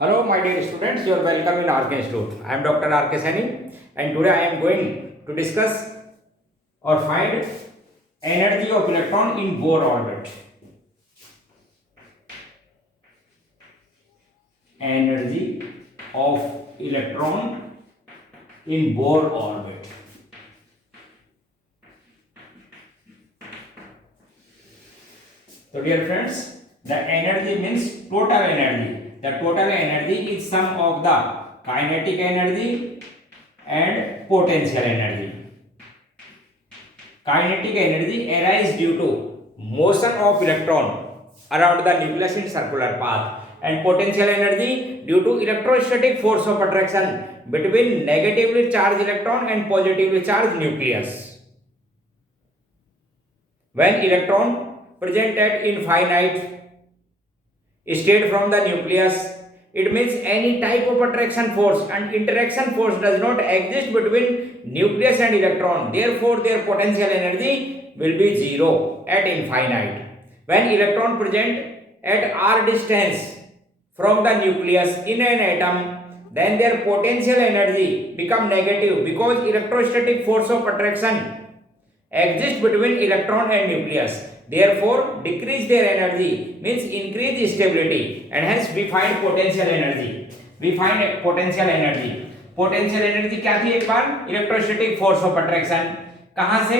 Hello, my dear students. You are welcome in RK Institute. I am Dr. RK Sani, and today I am going to discuss or find energy of electron in Bohr orbit. Energy of electron in Bohr orbit. So, dear friends, the energy means total energy. The total energy is sum of the kinetic energy and potential energy. Kinetic energy arises due to motion of electron around the nucleus in circular path, and potential energy due to electrostatic force of attraction between negatively charged electron and positively charged nucleus. When electron present at infinite state from the nucleus, it means any type of attraction force and interaction force does not exist between nucleus and electron. Therefore, their potential energy will be zero at infinite. When electron present at r distance from the nucleus in an atom, then their potential energy become negative because electrostatic force of attraction exists between electron and nucleus. Therefore, decrease their energy means increase stability, and hence we find potential energy. We find potential energy. Potential energy क्या थी एक बार? Electrostatic force of attraction. कहां से?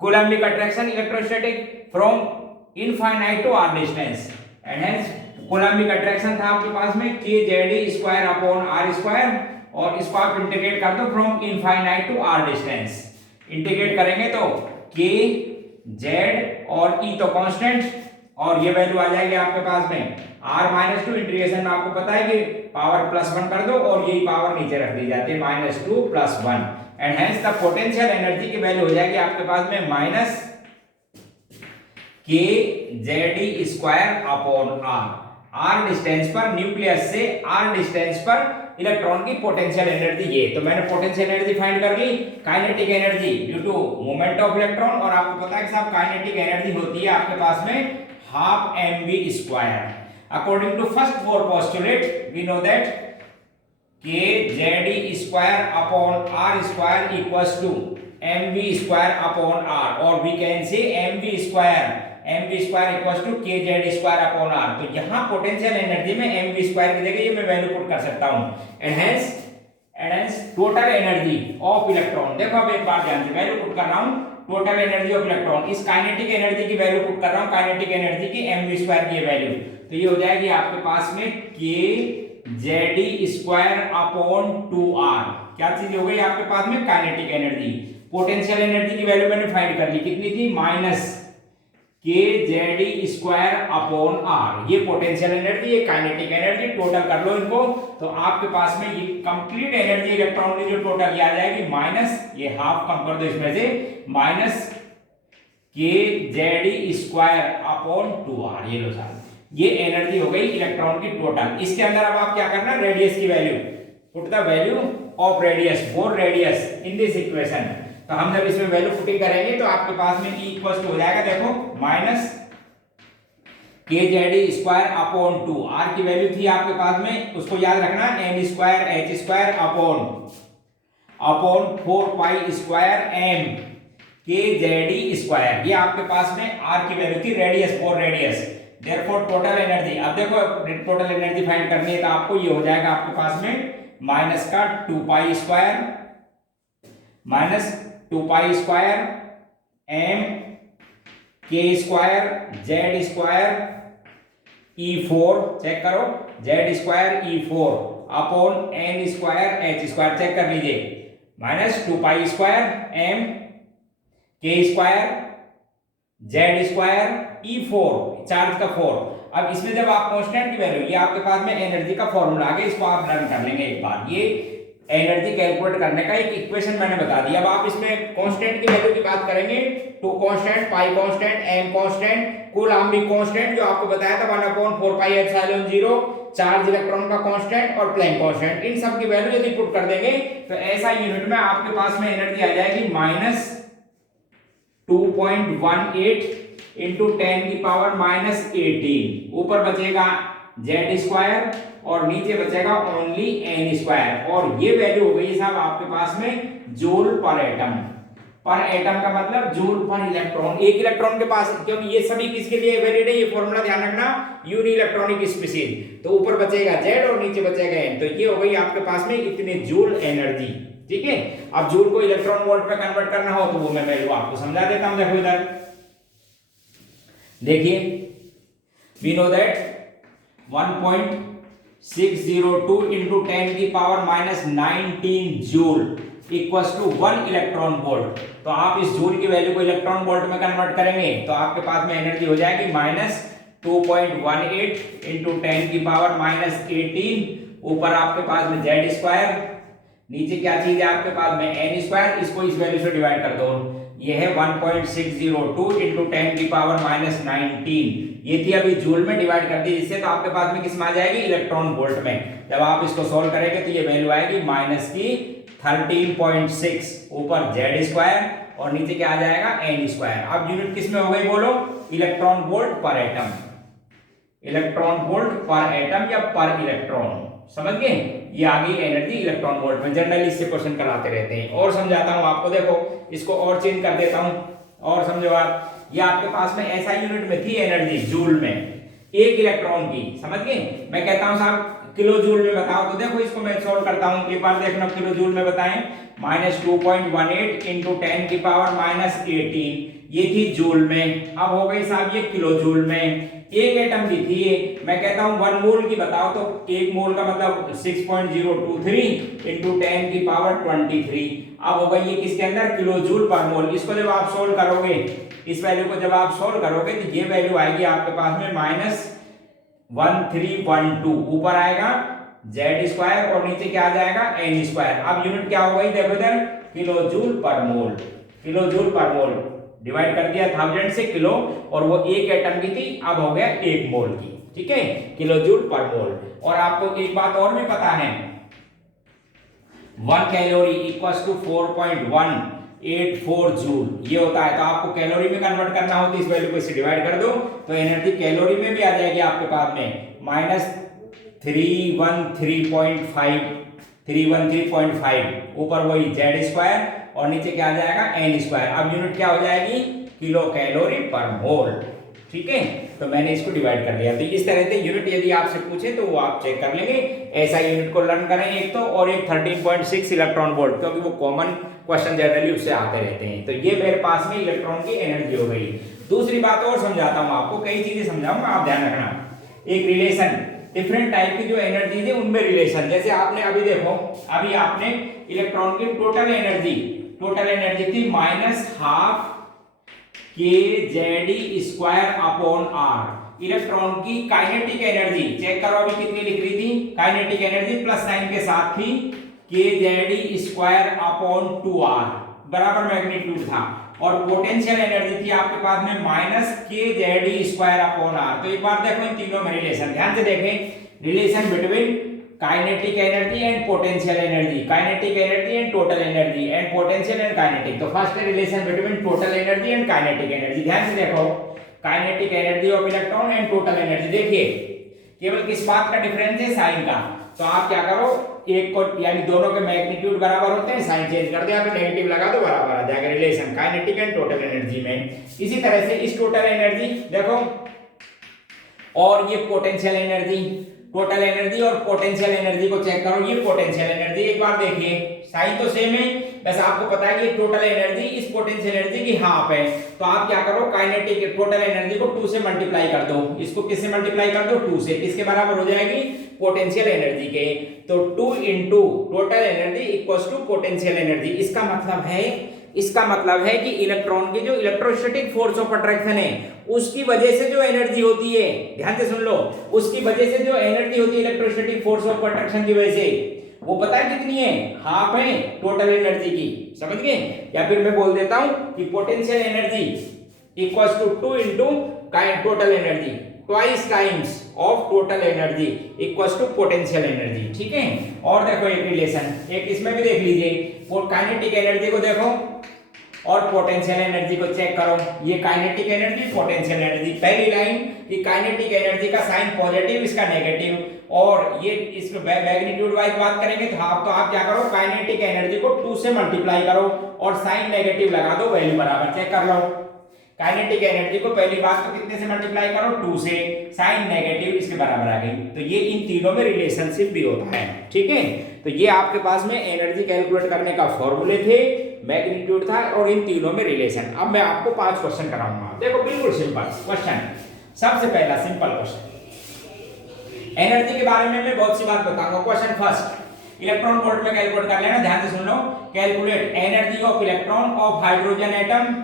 Coulombic attraction electrostatic from infinite to r distance, and hence coulombic attraction था आपके पास में kZe² अपॉन r², और इसको आप इंटीग्रेट कर दो from infinite to r distance. Integrate करेंगे तो k z और e तो कांस्टेंट, और ये वैल्यू आ जाएगी आपके पास में r-2. इंटीग्रेशन में आपको पता है कि पावर +1 कर दो और यही पावर नीचे रख दी जाती है -2 + 1, and hence the potential energy की वैल्यू हो जाएगी आपके पास में kZe² upon r. r distance पर न्यूक्लियस से r डिस्टेंस पर इलेक्ट्रॉन की पोटेंशियल एनर्जी ये. तो मैंने पोटेंशियल एनर्जी फाइंड कर ली. Kinetic energy due to movement of electron, और आपको पता है कि साहब काइनेटिक एनर्जी होती है आपके पास में ½ mv². According to first Bohr postulate we know that kZe² upon r² equals to mv² upon r, और we can say mv² equals to kZ² upon r. तो यहां पोटेंशियल एनर्जी में mv² की जगह ये मैं वैल्यू पुट कर सकता हूं. Enhance total energy of electron, देखो अब एक बार ध्यान से वैल्यू पुट कर रहा हूं. टोटल एनर्जी ऑफ इलेक्ट्रॉन इस काइनेटिक एनर्जी की वैल्यू पुट कर रहा हूं, काइनेटिक एनर्जी की mv² की वैल्यू. तो ये हो जाएगी आपके पास में kZe² अपॉन 2r. क्या चीज हो गई आपके पास में? Kinetic energy. पोटेंशियल एनर्जी की वैल्यू मैंने फाइंड कर ली, कितनी थी? kZe² upon r. ये पोटेंशियल एनर्जी, ये काइनेटिक एनर्जी. टोटल कर लो इनको, तो आपके पास में ये कंप्लीट एनर्जी इलेक्ट्रॉन की जो टोटल आ जाएगी माइनस ये हाफ कम कर दो इसमें से, kZe² अपॉन 2r. ये लो साहब, ये एनर्जी हो गई इलेक्ट्रॉन की टोटल. इसके अंदर अब आप क्या करना? रेडियस की value, put the value of radius, bore radius in this equation. तो हम जब इसमें वैल्यू पुटिंग करेंगे तो आपके पास में E इक्वल्स टू हो जाएगा, देखो kZe² अपॉन 2. r की वैल्यू थी आपके पास में, उसको याद रखना, m² अपॉन 4π² m kZe². ये आपके पास में r की वैल्यू थी radius, bore radius. Therefore total energy, अब देखो टोटल एनर्जी फाइंड करनी है तो आपको ये हो जाएगा आपके पास में -2π² m k² z² चेक करो, z² e4 upon n² h², check कर लीजिए, -2π² m k² z² e4, charge का 4. अब इसमें जब आप कांस्टेंट की वैल्यू, ये आपके पास में एनर्जी का फॉर्मूला आ गया, इसको आप लर्न कर लेंगे एक बार. ये एनर्जी कैलकुलेट करने का एक इक्वेशन मैंने बता दिया. अब आप इसमें कांस्टेंट की वैल्यू की बात करेंगे, two constant, pi constant, m constant, coulombic constant जो आपको बताया था 1/4πε0, चार्ज इलेक्ट्रॉन का कांस्टेंट और प्लैंक कांस्टेंट, इन सब की वैल्यू यदि पुट कर देंगे तो ऐसा यूनिट में आपके पास में एनर्जी आ जाएगी -2.18 × 10⁻⁸. ऊपर बचेगा जेड स्क्वायर और नीचे बचेगा ओनली एन स्क्वायर, और ये वैल्यू हो गई साहब आपके पास में जूल पर एटम। पर एटम का मतलब जूल पर इलेक्ट्रॉन, एक इलेक्ट्रॉन के पास, क्योंकि ये सभी किसके लिए वैलिड है, ये फॉर्मूला ध्यान रखना, यूनि इलेक्ट्रॉनिक स्पीशीज। तो ऊपर बचेगा जेड और नीचे बचेगा एन, तो ये हो गई आपके पास में इतने जूल एनर्जी। ठीक है, अब जूल को इलेक्ट्रॉन वोल्ट में कन्वर्ट करना हो तो वो मैं वैल्यू आपको समझा देता हूं। देखो इधर देखिए, वी नो दैट 1.602 into 10 की power -19 joule equals to 1 electron volt. तो आप इस जूल की वैल्यू को इलेक्ट्रॉन वोल्ट में कन्वर्ट करेंगे तो आपके पास में एनर्जी हो जाएगी -2.18 into 10 की पावर -18, ऊपर आपके पास में जेड स्क्वायर, नीचे क्या चीज है आपके पास में एन स्क्वायर, इसको इस वैल्यू से डिवाइड कर दो, ये है 1.602 into 10 की पावर -19, ये थी अभी जूल में डिवाइड कर दी इससे, तो आपके पास में किस में आ जाएगी, इलेक्ट्रॉन वोल्ट में। जब आप इसको सोल्व करेंगे तो ये वैल्यू आएगी -13.6, ऊपर जेड स्क्वायर और नीचे क्या आ जाएगा, एन स्क्वायर। अब यूनिट किस में हो गई बोलो, इलेक्ट्रॉन वोल्ट पर एटम, इलेक्ट्रॉन वोल्ट पर एटम या पर इलेक्ट्रॉन, समझ गए, ये आ गई एनर्जी इलेक्ट्रॉन वोल्ट में। जनरली इससे क्वेश्चन कराते रहते हैं। और समझाता हूं आपको, देखो इसको और चेंज कर देता हूं और समझो आप, ये आपके पास में ऐसा यूनिट में थी एनर्जी जूल में एक इलेक्ट्रॉन की, समझ गए। मैं कहता हूं साहब किलो जूल में बताओ, तो देखो इसको मैं सॉल्व करता हूं, एक बार देखना किलो जूल में बताएं, -2.18 into 10 की पावर -18, ये थी जूल में। अब हो गई साहब ये किलो जूल में। एक एटम की थी ये, मैं कहता हूं 1 मोल की बताओ, तो 1 मोल का मतलब 6.023 into 10 की पावर 23। अब हो गई ये किसके अंदर, किलो जूल पर मोल। इसको जब आप सोल्व करोगे, इस वैल्यू को जब आप सोल्व करोगे तो ये वैल्यू आएगी आपके पास में -1312, ऊपर आएगा जेड स्क्वायर और नीचे क्या आ जाएगा, एन स्क्वायर। अब यूनिट क्या हो गई, देखो इधर किलो जूल पर मोल, किलो जूल पर मोल डिवाइड कर दिया 1000 से किलो, और वो एक एटम की थी, अब हो गया 1 मोल की। ठीक है, किलो जूल पर मोल। और आपको एक बात और भी पता है, 1 कैलोरी इक्वल्स टू 4.184 जूल, ये होता है। तो आपको कैलोरी में कन्वर्ट करना हो तो इस वैल्यू को इससे डिवाइड कर दो, तो एनर्जी कैलोरी में भी आ जाएगी आपके पास में -313.5, ऊपर वही जेड स्क्वायर और नीचे क्या आ जाएगा, एन स्क्वायर। अब यूनिट क्या हो जाएगी, किलो कैलोरी पर मोल। ठीक है, तो मैंने इसको डिवाइड कर लिया। तो इस तरह से यूनिट यदि आपसे पूछे तो वो आप चेक कर लेंगे, ऐसा यूनिट को लर्न करें एक तो, और एक 13.6 इलेक्ट्रॉन वोल्ट, क्योंकि वो कॉमन क्वेश्चन जनरली उससे आते रहते हैं। तो ये मेरे पास में इलेक्ट्रॉन की एनर्जी हो गई। दूसरी बात और समझाता हूं आपको, कई चीजें समझाऊंगा, आप ध्यान रखना। एक रिलेशन, डिफरेंट टाइप की जो एनर्जी है उनमें रिलेशन, जैसे आपने अभी देखो, अभी आपने इलेक्ट्रॉन की टोटल एनर्जी थी -12 kZe²/r। इलेक्ट्रॉन की काइनेटिक एनर्जी चेक करो अभी कितनी लिख रही थी, काइनेटिक एनर्जी प्लस साइन के साथ थी kZe²/2r, बराबर मैग्नीट्यूड था। और पोटेंशियल एनर्जी थी आपके पास में -kZe²/r। तो एक बार देखो इन तीनों में रिलेशन, ध्यान से देखें, relation between kinetic energy and potential energy, kinetic energy and total energy, and potential and kinetic. तो first relation between total energy and kinetic energy, ध्यान से देखो, kinetic energy of electron and total energy. देखिए केवल किस बात का difference है, साइन का। तो आप क्या करो, एक को यानी दोनों के मैग्नीट्यूड बराबर होते हैं, साइन चेंज कर दो, यहाँ पे नेगेटिव लगा दो, बराबर आ जाएगा relation kinetic and total energy में। इसी तरह से इस टोटल एनर्जी देखो, और ये पोटेंशियल एनर्जी, टोटल एनर्जी और पोटेंशियल एनर्जी को चेक करो, ये पोटेंशियल एनर्जी, एक बार देखिए साइन तो सेम है, बस आपको पता है कि टोटल एनर्जी इस पोटेंशियल एनर्जी की हाफ है। तो आप क्या करो, काइनेटिक टोटल एनर्जी को 2 से मल्टीप्लाई कर दो, इसको किससे मल्टीप्लाई कर दो, 2 से, किसके बराबर हो जाएगी, पोटेंशियल एनर्जी के। तो 2 into total energy equals to potential energy. इसका मतलब है कि इलेक्ट्रॉन की जो इलेक्ट्रोस्टैटिक फोर्स ऑफ अट्रैक्शन है उसकी वजह से जो एनर्जी होती है, ध्यान से सुन लो, उसकी वजह से जो एनर्जी होती है इलेक्ट्रोस्टैटिक फोर्स ऑफ अट्रैक्शन की वजह से, वो पता है कितनी है, हाफ है टोटल एनर्जी की, समझ गए। या फिर मैं बोल देता हूं कि potential energy equals to 2 into total energy, twice times of total energy equals to potential energy. ठीक है, और देखो एक रिलेशन, एक इसमें भी देख लीजिए, वो काइनेटिक एनर्जी को देखो, और पोटेंशियल एनर्जी को चेक करो, ये काइनेटिक एनर्जी, पोटेंशियल एनर्जी। पहली लाइन कि काइनेटिक एनर्जी का साइन पॉजिटिव, इसका नेगेटिव, और ये इसको मैग्नीट्यूड वाइज बात करेंगे तो आप क्या करो, काइनेटिक एनर्जी को 2 से मल्टीप्लाई करो और साइन नेगेटिव लगा दो, वैल्यू बराबर, चेक कर लो। काइनेटिक एनर्जी को पहली बात तो कितने से मल्टीप्लाई करो, 2 से, साइन नेगेटिव इसके बराबर आ गई। तो ये इन तीनों में रिलेशनशिप भी होता है, ठीक है। तो ये आपके पास में एनर्जी कैलकुलेट करने का फॉर्मूले थे, मैग्नीट्यूड था और इन तीनों में रिलेशन। अब मैं आपको 5 क्वेश्चन कराऊंगा, देखो बिल्कुल सिंपल क्वेश्चन। सबसे पहला सिंपल क्वेश्चन, एनर्जी के बारे में मैं बहुत सी बात बताऊंगा। क्वेश्चन फर्स्ट, इलेक्ट्रॉन वोल्ट में कैलकुलेट कर लेना, ध्यान से सुन लो। Calculate energy of electron of hydrogen atom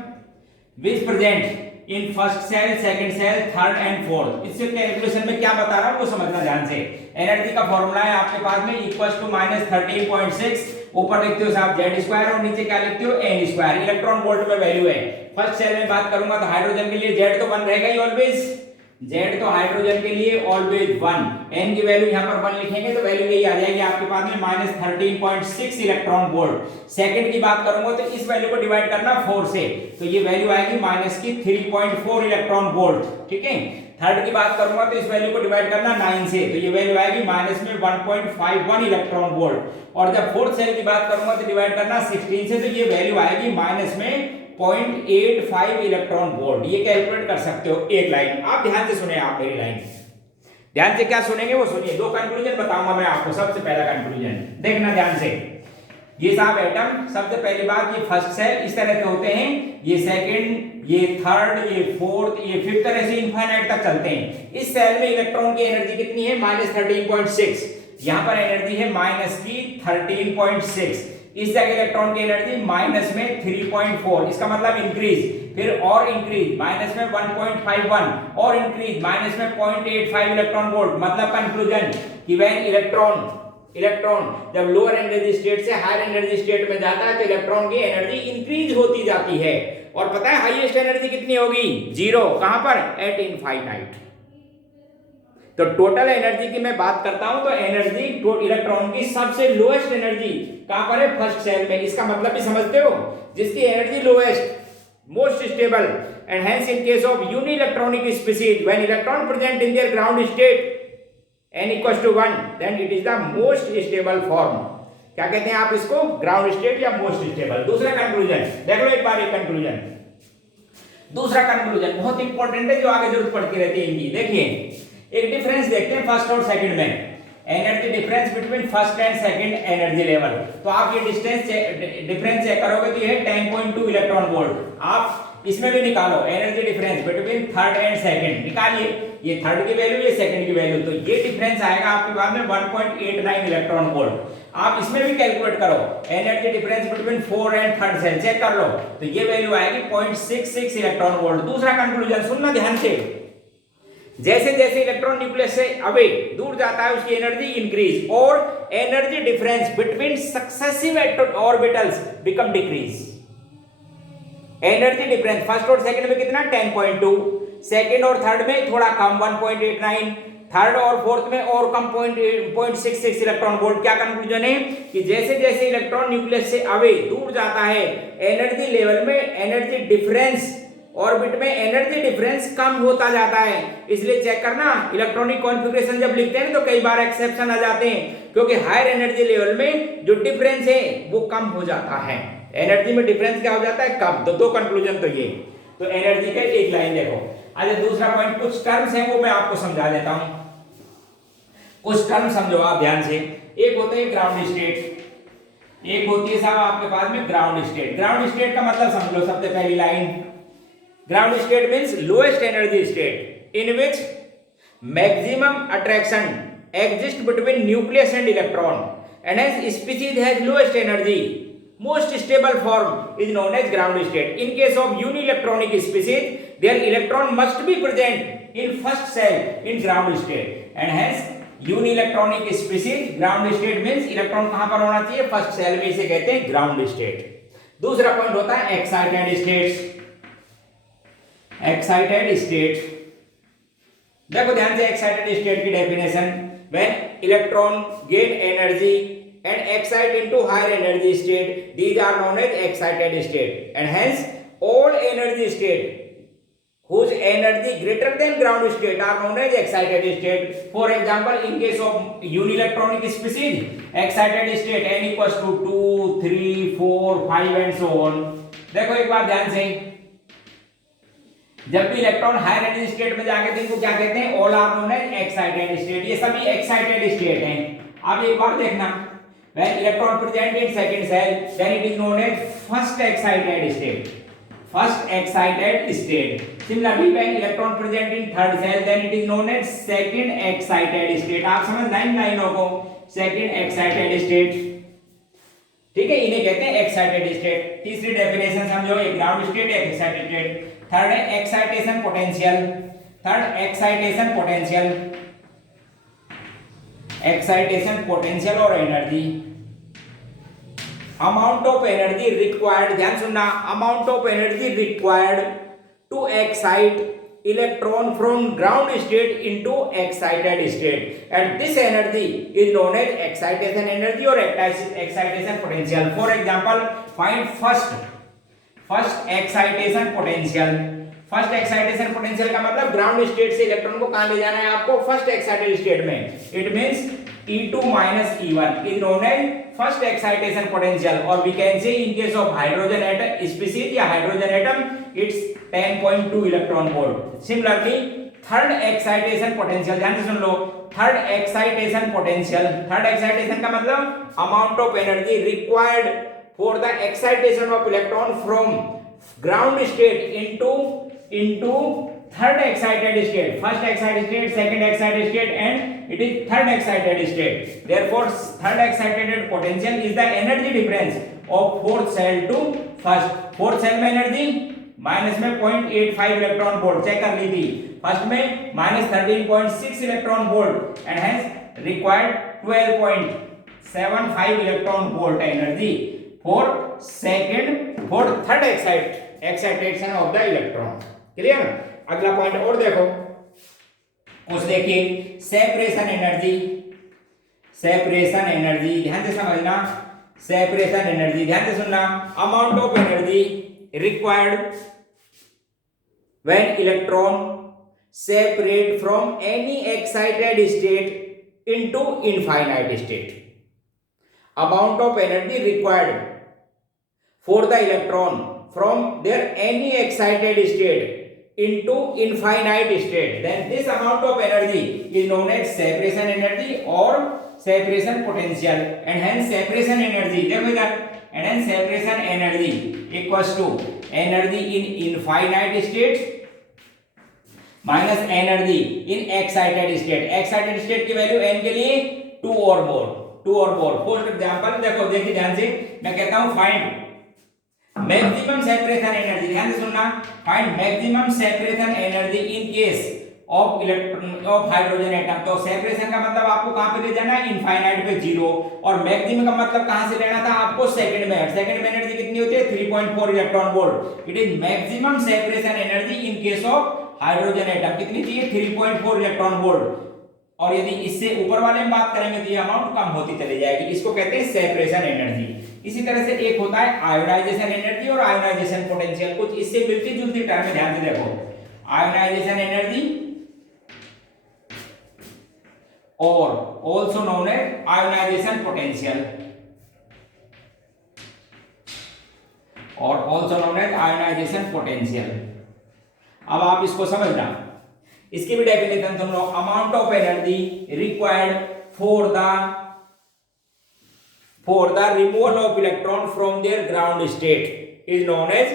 which present in first cell, second cell, third and fourth. इससे कैलकुलेशन में क्या बता रहा हूं वो समझना ध्यान से। एनर्जी का फॉर्मूला है आपके पास में इक्वल्स टू -13.6, ऊपर लिखते हो साहब Z² और नीचे क्या लिखते हो n²। इलेक्ट्रॉन वोल्ट में वैल्यू है। फर्स्ट सेल में बात करूंगा तो हाइड्रोजन के लिए Z तो 1 रहेगा ही ऑलवेज, Z तो हाइड्रोजन के लिए ऑलवेज 1, n की वैल्यू यहां पर 1 लिखेंगे तो वैल्यू यही आ जाएगी आपके पास में -13.6 इलेक्ट्रॉन वोल्ट। सेकंड की बात करूंगा तो इस वैल्यू को डिवाइड करना 4 से, तो ये वैल्यू आएगी -3.4 इलेक्ट्रॉन वोल्ट, ठीक है। थर्ड की बात करूंगा तो इस वैल्यू को डिवाइड करना 9 से, तो ये वैल्यू आएगी -1.51 इलेक्ट्रॉन वोल्ट। और जब फोर्थ सेल की बात करूंगा तो डिवाइड करना 16 से, तो ये वैल्यू आएगी -0.85 इलेक्ट्रॉन वोल्ट। ये कैलकुलेट कर सकते हो एक लाइन। आप ध्यान से सुने, आप मेरी लाइन ध्यान से क्या सुनेंगे वो सुनिए। 2 कंक्लूजन बताऊंगा मैं आपको। सबसे पहला कंक्लूजन देखना ध्यान से, ये साहब एटम, सबसे पहली बात ये फर्स्ट सेल इस तरह के होते हैं, ये सेकंड, ये थर्ड, ये फोर्थ, ये फिफ्थ, तरह से इनफाइनाइट तक चलते हैं। इस सेल में इलेक्ट्रॉन की एनर्जी कितनी है, -13.6, यहाँ पर एनर्जी है -13.6, इस जगह इलेक्ट्रॉन की एनर्जी -3.4, इसका मतलब इंक्रीज, फिर और इंक्रीज -1.51 और इंक्रीज -0.85 इलेक्ट्रॉन वोल्ट। मतलब कंक्लूजन कि व्हेन इलेक्ट्रॉन जब लोअर एनर्जी स्टेट से हायर एनर्जी स्टेट में जाता है तो इलेक्ट्रॉन की एनर्जी इंक्रीज होती जाती है। और पता है हाईएस्ट एनर्जी कितनी होगी, 0, कहां पर, एट इनफाइनाइट। तो टोटल एनर्जी की मैं बात करता हूं तो एनर्जी इलेक्ट्रॉन की सबसे लोएस्ट एनर्जी कहां पर है, फर्स्ट सेल में। इसका मतलब भी समझते हो, जिसकी energy lowest, most stable, and hence in case of uni electronic species when electron present in their ground state n = 1 then it is the most stable form. क्या कहते हैं आप इसको, ग्राउंड स्टेट या मोस्ट स्टेबल। दूसरा conclusion देख लो एक बार, एक कंक्लूजन, दूसरा कंक्लूजन बहुत इंपॉर्टेंट है जो आगे जरूरत पड़ती रहती है इनकी। देखिए एक डिफरेंस देखते हैं फर्स्ट और सेकंड में, energy difference between first and second energy level. तो आप ये डिफरेंस चेक करोगे तो ये 10.2 इलेक्ट्रॉन वोल्ट। आप इसमें भी निकालो energy difference between third and second, निकालिए, ये थर्ड की वैल्यू, ये सेकंड की वैल्यू, तो ये डिफरेंस आएगा आपके पास में 1.89 इलेक्ट्रॉन वोल्ट। आप इसमें भी कैलकुलेट करो energy difference between 4 and third shell, check कर लो, तो ये वैल्यू आएगी 0.66 इलेक्ट्रॉन वोल्ट। दूसरा कंक्लूजन सुनना ध्यान से, जैसे जैसे इलेक्ट्रॉन न्यूक्लियस से अवे दूर जाता है उसकी एनर्जी इंक्रीज और energy difference between successive orbitals become decrease. Energy difference first और सेकंड में कितना, 10.2, सेकंड और थर्ड में थोड़ा कम 1.89, थर्ड और फोर्थ में और कम 0.66 इलेक्ट्रॉन वोल्ट। क्या कंक्लूजन है कि जैसे जैसे इलेक्ट्रॉन न्यूक्लियस से अवे दूर जाता है एनर्जी लेवल में एनर्जी डिफरेंस, ऑर्बिट में एनर्जी डिफरेंस कम होता जाता है। इसलिए चेक करना इलेक्ट्रॉनिक कॉन्फ़िगरेशन जब लिखते हैं तो कई बार एक्सेप्शन आ जाते हैं, क्योंकि हायर एनर्जी लेवल में जो डिफरेंस है वो कम हो जाता है, एनर्जी में डिफरेंस क्या हो जाता है, कम। तो 2 कंक्लूजन तो ये, तो एनर्जी का एक लाइन देखो। अच्छा दूसरा पॉइंट, कुछ टर्म्स हैं वो मैं आपको समझा देता हूं, कुछ टर्म समझो आप ध्यान से। एक होता है ग्राउंड स्टेट, एक होती है साहब आपके पास में ग्राउंड स्टेट। ग्राउंड स्टेट का मतलब समझ लो, सबसे पहली line, ground state means lowest energy state in which maximum attraction exist between nucleus and electron and hence species has lowest energy, most stable form is known as ground state. In case of unielectronic species, their electron must be present in first cell in ground state, and hence unielectronic species ground state means electron कहां पर होना चाहिए, first cell में, इसे कहते हैं ground state. दूसरा point होता है एक्साइटेड स्टेट्स। एक्साइटेड स्टेट, देखो ध्यान से, एक्साइटेड स्टेट की definition, when electron gain energy and excite into higher energy state. These are known as excited state, and hence all energy state whose energy greater than ground state are known as excited state. For example, in case of unielectronic species, excited state n equals to 2, 3, 4, 5 and so on. देखो एक बार ध्यान से, जब भी electron higher energy state में जाके तो इनको क्या कहते हैं, all are known as excited state. ये सभी एक्साइटेड स्टेट हैं. अब एक बार देखना, when electron present in second cell, then it is known as first excited state. First excited state. Similarly, when electron present in third cell, then it is known as second excited state. आप समझ इन लाइनों को, second excited state. ठीक है, इन्हें कहते हैं excited state. तीसरी डेफिनेशन समझो, एक ग्राउंड स्टेट, एक एक्साइटेड स्टेट. थर्ड है excitation potential. Third excitation potential, excitation potential और energy. Amount of energy required, ध्यान सुनना, amount of energy required to excite electron from ground state into excited state, and this energy is known as excitation energy or excitation potential. For example, find first excitation potential. First excitation potential का मतलब ground state से electron को कहां ले जाना है आपको, first excited state में. It means E2 minus E1 is known as first excitation potential, or we can say in case of hydrogen atom species या hydrogen atom, it's 10.2 electron volt. Similarly, third excitation potential, ध्यान से सुन लो, third excitation potential, third excitation का मतलब amount of energy required for the excitation of electron from ground state into third excited state. First excited state, second excited state, and it is third excited state. Therefore, third excited potential is the energy difference of fourth cell to first. Fourth cell में energy minus में 0.85 electron volt check कर ली थी, first में minus 13.6 electron volt, and hence required 12.75 electron volt energy for third excitation of the electron. Clear. अगला point और देखो, कुछ देखिए, सेपरेशन एनर्जी. सेपरेशन एनर्जी ध्यान से समझना, सेपरेशन एनर्जी ध्यान से सुनना. Amount of energy required when electron separate from any excited state into infinite state. Amount of energy required for the electron from their any excited state into infinite state, then this amount of energy is known as separation energy or separation potential, and hence separation energy, देखो इधर, and hence separation energy equals to energy in infinite state minus energy in excited state. excited state की value n के लिए 2 और more. For example देखो, देखिए ध्यान से, मैं कहता हूं फाइंड मैक्सिमम सेपरेशन एनर्जी, ध्यान से सुनना, find maximum separation energy in case of electron of hydrogen atom. तो सेपरेशन का मतलब आपको कहां पे ले जाना है, इनफाइनाइट पे 0, और मैक्सिमम का मतलब कहां से लेना था आपको, सेकंड में. सेकंड में एनर्जी कितनी होती है, 3.4 electron volt. It is maximum separation energy in case of hydrogen atom. कितनी चाहिए, 3.4 इलेक्ट्रॉन वोल्ट. और यदि इससे ऊपर वाले में बात करेंगे तो ये अमाउंट कम होती चली जाएगी. इसको कहते हैं सेपरेशन एनर्जी. इसी तरह से एक होता है आयोनाइजेशन एनर्जी और आयोनाइजेशन पोटेंशियल. कुछ इससे मिलती जुलती टर्म है, ध्यान से देखो. आयोनाइजेशन एनर्जी और also known as ionization potential, और also known as ionization potential. अब आप इसको समझना, इसकी भी डेफिनेशन सुन लो. Amount of energy required for the removal of electron from their ground state is known as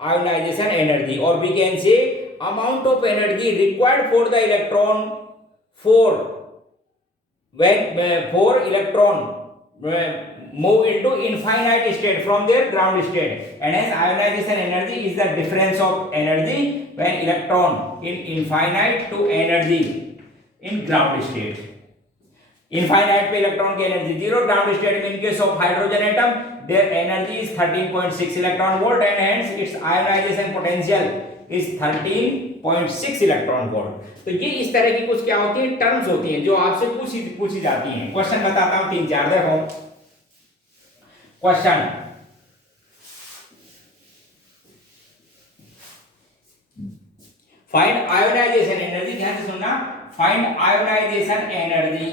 ionization energy, और we can say amount of energy required for the electron for electron move into infinite state from their ground state, and hence ionization energy is the difference of energy when electron in infinite to energy in ground state. Infinite पे electron की energy 0, ground state में in case of hydrogen atom their energy is 13.6 electron volt, and hence its ionization potential is 13.6 electron volt. तो ये इस तरह की कुछ क्या होती है, टर्म्स होती हैं जो आपसे पूछी जाती हैं. क्वेश्चन बताता हूं 3-4 देखो. क्वेश्चन, फाइंड आयोनाइजेशन एनर्जी, ध्यान से सुनना, find ionization energy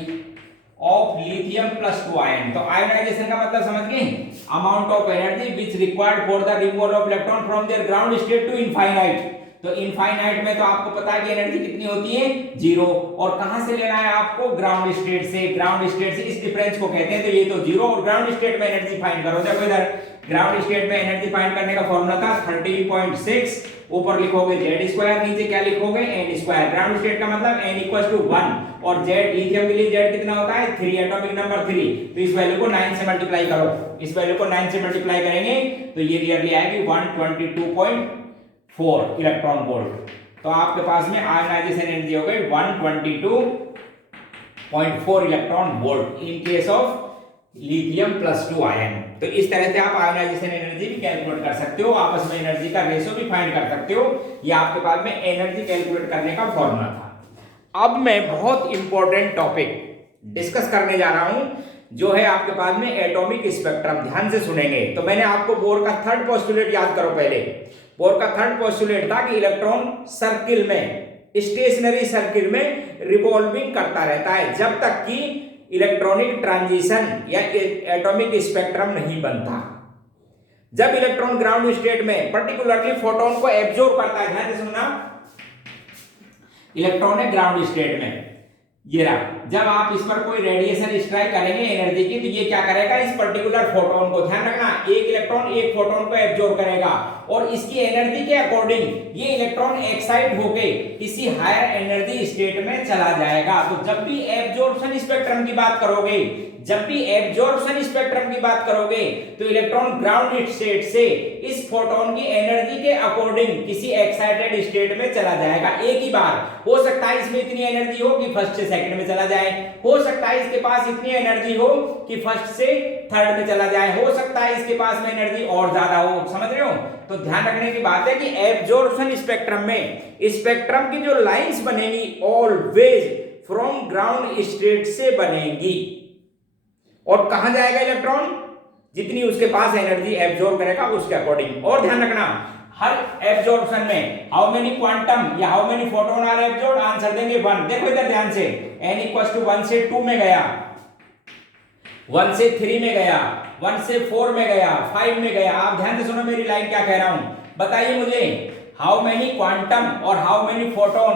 of lithium plus 2 ion. तो आयोनाइजेशन का मतलब समझ गए, amount of energy which required for the removal of electron from their ground state to infinite. तो इनफाइनाइट में तो आपको पता है कि एनर्जी कितनी होती है, 0। और कहां से लेना है आपको, ग्राउंड स्टेट से। ग्राउंड स्टेट से इस डिफरेंस को कहते हैं। तो ये तो 0 और ग्राउंड स्टेट में एनर्जी फाइंड करो। देखो इधर ग्राउंड स्टेट में एनर्जी फाइंड करने का फॉर्मूला था 13.6, ऊपर लिखोगे z², नीचे क्या लिखोगे n²। ग्राउंड स्टेट का मतलब n = 1 और z लिथियम के लिए z कितना होता है 3, एटॉमिक नंबर 3। तो इस वैल्यू को 9 से मल्टीप्लाई करो, इस वैल्यू को 9 से मल्टीप्लाई करेंगे तो ये नियरली आएगी 122.4 इलेक्ट्रॉन वोल्ट। तो आपके पास में आयोनाइजेशन एनर्जी हो गई 122.4 electron volt in case of lithium plus 2 ion. तो इस तरह से आप आयोनाइजेशन एनर्जी भी कैलकुलेट कर सकते हो, आपस में एनर्जी का रेशो भी फाइंड कर सकते हो। ये आपके पास में एनर्जी कैलकुलेट करने का फॉर्मूला था। अब मैं बहुत इंपॉर्टेंट टॉपिक डिस्कस करने जा रहा हूं, जो है आपके पास में एटॉमिक स्पेक्ट्रम। ध्यान से सुनेंगे। तो मैंने आपको बोर का थर्ड पोस्टुलेट याद करो। पहले बोर का थर्ड पोस्टुलेट था कि इलेक्ट्रॉन सर्किल में, स्टेशनरी सर्किल में रिवॉल्विंग करता रहता है जब तक कि इलेक्ट्रॉनिक ट्रांजिशन या एटॉमिक स्पेक्ट्रम नहीं बनता। जब इलेक्ट्रॉन ग्राउंड स्टेट में पर्टिकुलरली फोटोन को एब्जॉर्ब करता है, ध्यान से सुनना, इलेक्ट्रॉन है ग्राउंड स्टेट में, ये रहा, जब आप इस पर कोई रेडिएशन स्ट्राइक करेंगे एनर्जी की, तो ये क्या करेगा, इस पर्टिकुलर फोटोन को, ध्यान रखना, एक इलेक्ट्रॉन एक फोटोन को एब्जॉर्ब करेगा और इसकी एनर्जी के अकॉर्डिंग ये इलेक्ट्रॉन एक्साइट होके किसी हायर एनर्जी स्टेट में चला जाएगा। तो जब भी एब्जॉर्प्शन स्पेक्ट्रम की बात करोगे, जब भी एब्जॉर्प्शन स्पेक्ट्रम की बात करोगे, तो इलेक्ट्रॉन ग्राउंड स्टेट से इस फोटोन की एनर्जी के अकॉर्डिंग किसी एक्साइटेड स्टेट में चला जाएगा एक ही बार। हो सकता है इसमें इतनी एनर्जी हो कि फर्स्ट से सेकंड में चला जाए, हो सकता है इसके पास इतनी एनर्जी हो कि फर्स्ट से थर्ड में चला जाए, हो सकता है इसके पास में एनर्जी और ज्यादा हो। समझ रहे हो? तो ध्यान रखने की बात है कि एब्जॉर्प्शन स्पेक्ट्रम में स्पेक्ट्रम की जो लाइंस बनेगी ऑलवेज फ्रॉम ग्राउंड स्टेट से बनेगी। और कहां जाएगा इलेक्ट्रॉन, जितनी उसके पास एनर्जी एब्जॉर्ब करेगा उसके अकॉर्डिंग। और ध्यान रखना, हर एब्जॉर्प्शन में हाउ मेनी क्वांटम या how many photon are absorb, answer देंगे 1। देखो इधर ध्यान से, n = 1 से 2 में गया, 1 से 3 में गया, 1 से 4 में गया, 5 में गया। आप ध्यान से सुनो मेरी लाइन क्या कह रहा हूं, बताइए मुझे, हाउ मेनी क्वांटम और how many photon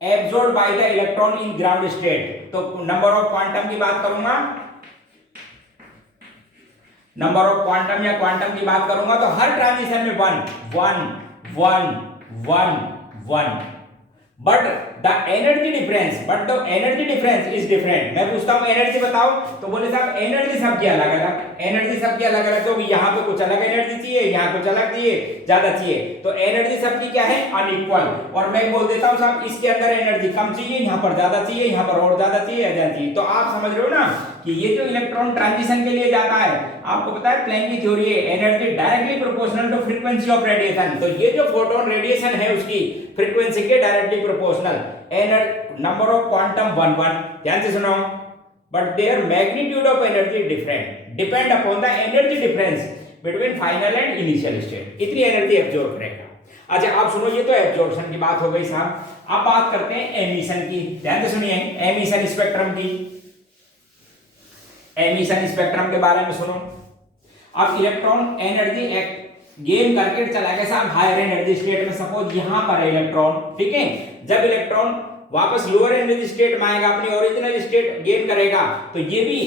absorb by the electron in ground state. तो नंबर ऑफ क्वांटम की बात करूंगा, नंबर ऑफ क्वांटम या क्वांटम की बात करूंगा तो हर ट्रांजिशन में 1 1 1 1 1, but the energy difference is different. मैं पूछता हूं एनर्जी बताओ, तो बोले साहब एनर्जी सबकी अलग अलग, एनर्जी सबकी अलग अलग, तो यहां पे कुछ अलग एनर्जी चाहिए, यहां कुछ अलग चाहिए, ज्यादा चाहिए, तो एनर्जी सबकी क्या है, अनइक्वल। और मैं बोल देता हूं साहब इसके अंदर एनर्जी कम चाहिए, यहां पर ज्यादा चाहिए, यहां पर और ज्यादा चाहिए, ज्यादा चाहिए। तो आप समझ रहे हो ना कि ये जो इलेक्ट्रॉन ट्रांजिशन के लिए जाता है, आपको पता है प्लैंक की थ्योरी है, energy directly proportional to frequency of radiation. तो ये जो फोटोन रेडिएशन है उसकी फ्रीक्वेंसी के directly proportional. Number of quantum 1 1, ध्यान से सुनो, but their magnitude of energy different, depend upon the energy difference between final and initial state. इतनी एनर्जी एब्जॉर्ब करेगा। अच्छा आप सुनो, ये तो एब्जॉर्प्शन की बात हो गई साहब। अब बात करते हैं एमिशन की, ध्यान से सुनिए, एमिशन स्पेक्ट्रम की, एमिशन स्पेक्ट्रम के बारे में सुनो। अब इलेक्ट्रॉन एनर्जी गेन करके चला गया साहब हायर एनर्जी स्टेट में, सपोज यहां पर है इलेक्ट्रॉन, ठीक है, जब इलेक्ट्रॉन वापस लोअर एनर्जी स्टेट में आएगा, अपनी ओरिजिनल स्टेट गेन करेगा, तो ये भी